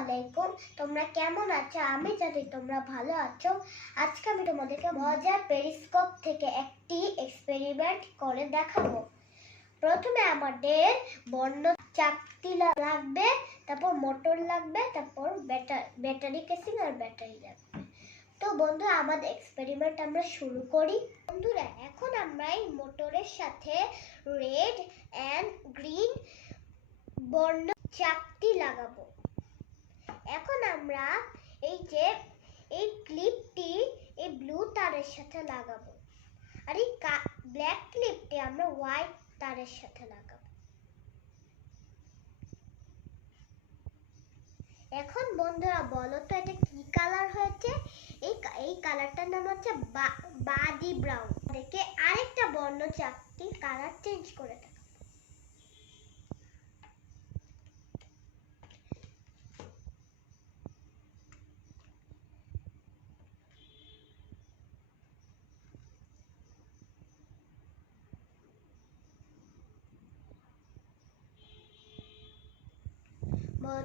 আলাইকুম। তোমরা কেমন আছো? আমি জানি তোমরা ভালো আছো। আজকে আমি তোমাদেরকে মজার পেরিস্কোপ থেকে একটি এক্সপেরিমেন্ট করে দেখাবো। প্রথমে আমাদের বর্ণ চাকতি লাগবে, তারপর মোটর লাগবে, তারপর ব্যাটারি কেসিং আর ব্যাটারি লাগবে। তো বন্ধু, আমাদের এক্সপেরিমেন্ট আমরা শুরু করি। বন্ধুরা, এখন আমরা এই মোটরের সাথে রেড অ্যান্ড গ্রিন বর্ণ চাকতি লাগাবো। আমরা এই যে, এই ক্লিপটি এই ব্লু তারের সাথে লাগাবো। আর এই ব্ল্যাক ক্লিপটি আমরা হোয়াইট তারের সাথে লাগাবো। এখন বন্ধুরা বলো তো, এটা কি কালার হয়েছে? এই এই কালারটার নাম হচ্ছে বাদি ব্রাউন দেখে আরেকটা বর্ণ চাকতি কালার চেঞ্জ করে দেখাবো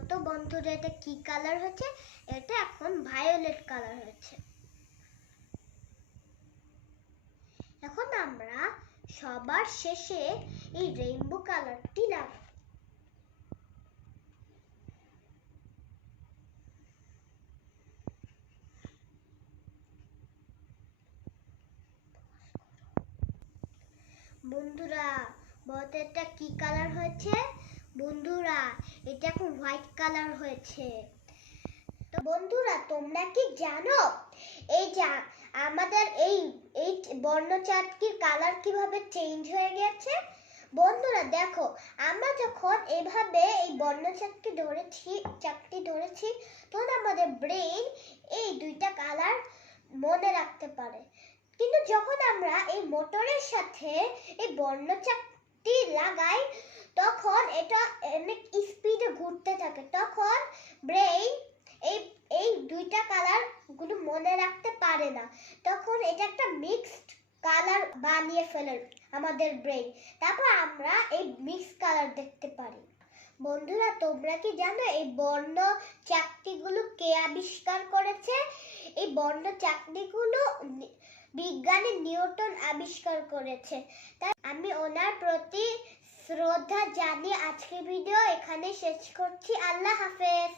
তো বন্ধুরা এটা কি কালার হয়েছে এটা এখন ভায়োলেট কালার হয়েছে এখন আমরা সবার শেষে এই রেইনবো কালারটি লাগাবো। বন্ধুরা, বলতে এটা কি কালার হয়েছে বন্ধুরা, এটা এখন হোয়াইট কালার হয়েছে। তো বন্ধুরা, তোমরা কি জানো? এই যা আমাদের এই এই বর্ণচাটকির কালার কীভাবে চেঞ্জ হয়ে গেছে? বন্ধুরা, দেখো, আমরা যখন এভাবে এই বর্ণচাটকি ধরেছি চাকতি ধরেছি, তখন আমাদের ব্রেন এই দুইটা কালার মনে রাখতে পারে। কিন্তু যখন আমরা এই মোটরের সাথে এই এটা অনেক স্পিডে ঘুরতে থাকে। তখন ব্রেইন এই এই দুইটা কালারগুলো মনে রাখতে পারে না। তখন এটা একটা মিক্সড কালার বানিয়ে ফেলে আমাদের ব্রেইন তারপর আমরা এই মিক্স কালার দেখতে পারি। বন্ধুরা, তোমরা কি জানো এই বর্ণ চাকতিগুলো কে আবিষ্কার করেছে? এই বর্ণ চাকতিগুলো নি- বিজ্ঞানী নিউটন আবিষ্কার করেছে। তাই আমি ওনার প্রতি শ্রদ্ধা জানিয়ে আজকের ভিডিও এখানে শেষ করছি। আল্লাহ হাফেজ।